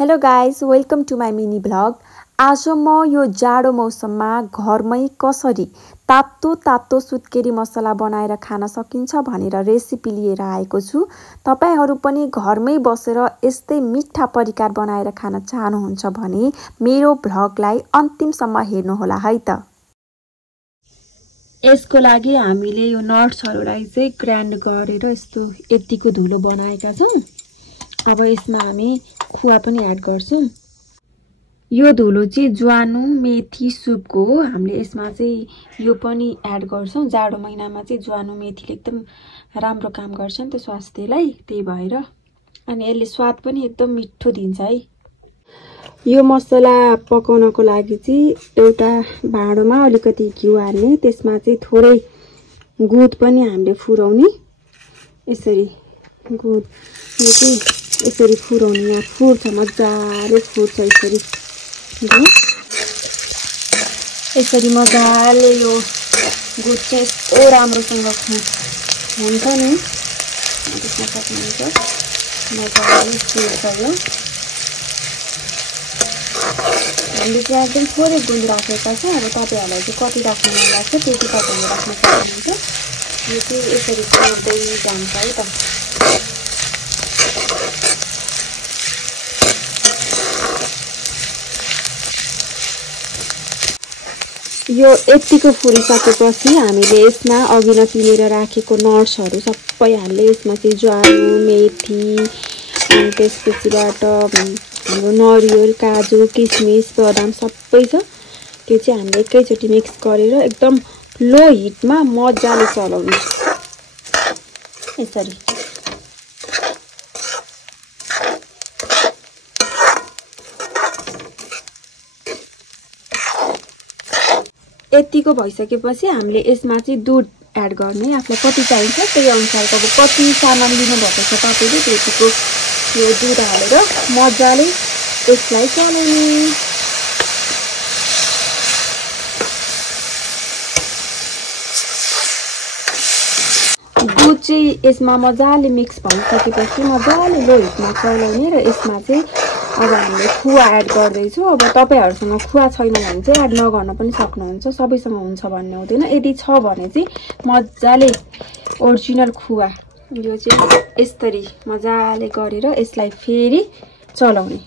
Hello guys, welcome to my mini vlog. आज म यो जाडो मौसममा घरमै कसरी तातो तातो सुत्केरी मसला बनाएर खान सकिन्छ भनेर रेसिपी लिएर आएको छु। तपाईहरू पनि घरमै बसेर यस्तै मिठा परिकार बनाएर खान चाहनुहुन्छ भने मेरो भ्लगलाई अन्तिमसम्म हेर्नुहोला है त। यसको लागि हामीले यो नट्सहरूलाई चाहिँ ग्राइन्ड गरेर यतिको धुलो बनाएका छौं। अब यसमा हामी खुवा पनि एड गर्छौं। यो धुलो चाहिँ ज्वानो मेथी सुपको हो। हामीले यसमा चाहिँ यो पनि एड गर्छौं। जाडो महिनामा चाहिँ ज्वानो मेथीले एकदम राम्रो काम गर्छ नि त स्वास्थ्यलाई, त्यही भएर। अनि यसले स्वाद पनि एकदम मिठो दिन्छ है। यो मसला पकाउनको लागि चाहिँ एउटा भाँडोमा अलिकति घिउ हाल्ने, त्यसमा चाहिँ थोरै गुद पनि हामीले फुराउने। यसरी गुद यो चाहिँ यसरी फुराउने, यहाँ फुर्छ, मजाले फुर्छ यसरी। यसरी मजाले यो गुद चाहिँ यस्तो राम्रोसँग हुन्छ नि, त्यसमा सक्नुहुन्छ मजाले फुर्छ यो। हामीले चाहिँ एकदम थोरै गुद राखेका छौँ। अब तपाईहरुलाई चाहिँ कति राख्नु मन लाग्छ त्यति तपाईहरुले राख्न सक्नुहुन्छ। यो चाहिँ यसरी फुर्दै जान्छ है त। यो यतिको फुलिसकेपछि हामीले यसमा अघि नै पिनेर राखेको नट्सहरू सबै हाल्ने। यसमा चाहिँ ज्वानो मेथी, अनि त्यसपछिबाट हाम्रो नरिवल, काजु, किसमिस, बदाम सबै छ। त्यो चाहिँ हामीले एकैचोटि मिक्स गरेर एकदम लो हिटमा मजाले चलाउने यसरी। यतिको भइसकेपछि हामीले यसमा चाहिँ दुध एड गर्ने। आफूलाई कति चाहिन्छ त्यही अनुसारको, अब कति सामान लिनुभएको छ तपाईले त्यतिको यो दुध हालेर मजाले यसलाई चलाउने। दुध चाहिँ यसमा मजाले मिक्स भइसकेपछि मजाले लो हिटमा चलाउने र यसमा चाहिँ अब हामीले खुवा एड गर्दैछौँ। अब तपाईहरुसँग खुवा छैन भने चाहिँ एड नगर्न पनि सक्नुहुन्छ, सबैसँग हुन्छ भन्ने हुँदैन। यदि छ भने चाहिँ मजाले ओरिजिनल खुवा यो चाहिँ यसरी मजाले गरेर यसलाई फेरि चलाउने।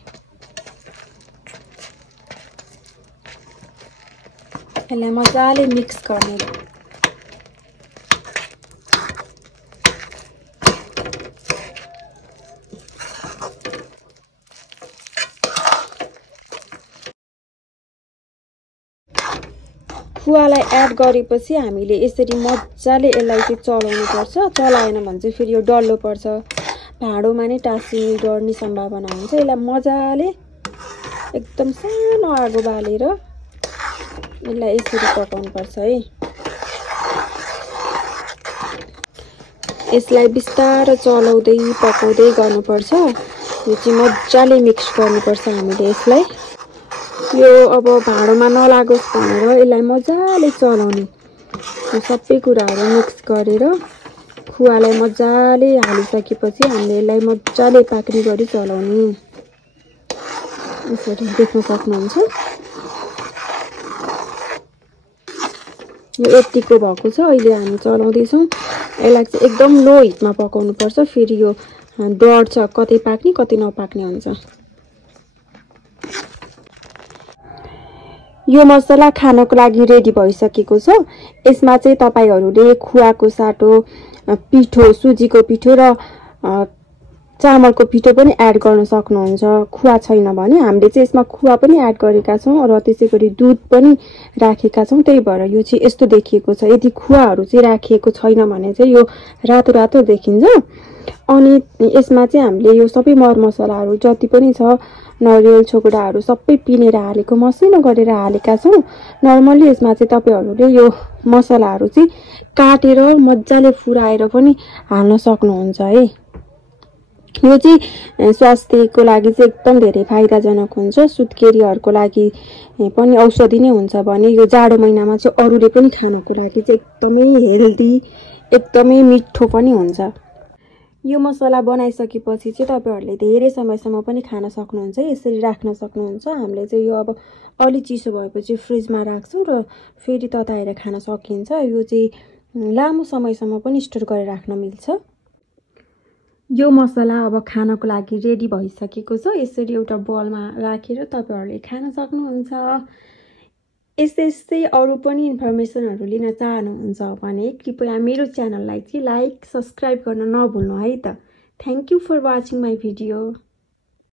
यसलाई मजाले मिक्स गर्ने। खुवालाई एड गरेपछि हामीले यसरी मजाले यसलाई चाहिँ चलाउनु पर्छ। चलाएन भने चाहिँ फेरि यो डल्लो पर्छ, भाँडोमा नै टाँसिने डढ्ने सम्भावना हुन्छ। यसलाई मजाले एकदम सानो आगो बालेर यसलाई यसरी पकाउनु पर्छ है। यसलाई बिस्तारै चलाउँदै पकाउँदै गर्नुपर्छ। यो चाहिँ मजाले मिक्स गर्नुपर्छ हामीले यसलाई। यो अब भाँडोमा नलागोस् भनेर यसलाई मजाले चलाउने। यो सबै कुराहरू मिक्स गरेर खुवालाई मजाले हालिसकेपछि हामीले यसलाई मजाले पाक्ने गरी चलाउने। यसरी देख्न सक्नुहुन्छ। यो यतिको भएको छ। अहिले हामी चलाउँदैछौँ। यसलाई चाहिँ एकदम लो हिटमा पकाउनु पर्छ, फेरि यो डढ्छ, कतै पाक्ने कतै नपाक्ने हुन्छ। यो मसला खानको लागि रेडी भइसकेको छ। यसमा चाहिँ तपाईहरुले खुवाको साटो, पिठो, सुजीको पिठो र चामलको पिठो पनि एड गर्न सक्नुहुन्छ खुवा छैन भने। हामीले चाहिँ यसमा खुवा पनि एड गरेका छौं र त्यसैगरी दुध पनि राखेका छौं, त्यही भएर यो चाहिँ यस्तो देखिएको छ। यदि खुवाहरू चाहिँ राखिएको छैन भने चाहिँ यो रातो रातो देखिन्छ। अनि यसमा चाहिँ हामीले यो सबै मरमसलाहरू जति पनि छ, नरिवल, छोकडाहरू सबै पिनेर हालेको, मसिनो गरेर हालेका छौं। नर्मली यसमा चाहिँ तपाईहरुले यो मसलाहरू चाहिँ काटेर मजाले फुराएर पनि हाल्न सक्नुहुन्छ है। यो चाहिँ स्वास्थ्यको लागि चाहिँ एकदम धेरै फाइदाजनक हुन्छ। सुत्केरीहरुको लागि पनि औषधि नै हुन्छ भने यो जाडो महिनामा चाहिँ अरूले पनि खानको लागि चाहिँ एकदमै हेल्दी, एकदमै मिठो पनि हुन्छ। यो मसला बनाइसकेपछि चाहिँ तपाईहरुले धेरै समयसम्म पनि खान सक्नुहुन्छ। यसरी राख्न सक्नुहुन्छ। हामीले चाहिँ यो अब अलि चिसो भएपछि फ्रिजमा राख्छौं र फेरि तताएर खान सकिन्छ। यो चाहिँ लामो समयसम्म पनि स्टोर गरेर राख्न मिल्छ। यो मसला अब खानको लागि रेडी भइसकेको छ। यसरी एउटा बोलमा राखेर तपाईहरुले खान सक्नुहुन्छ। यस्तै अरु पनि इन्फर्मेसनहरु लिन चाहनुहुन्छ भने कृपया मेरो च्यानललाई चाहिँ लाइक, सब्स्क्राइब गर्न नभुल्नु है त। Thank you for watching my video.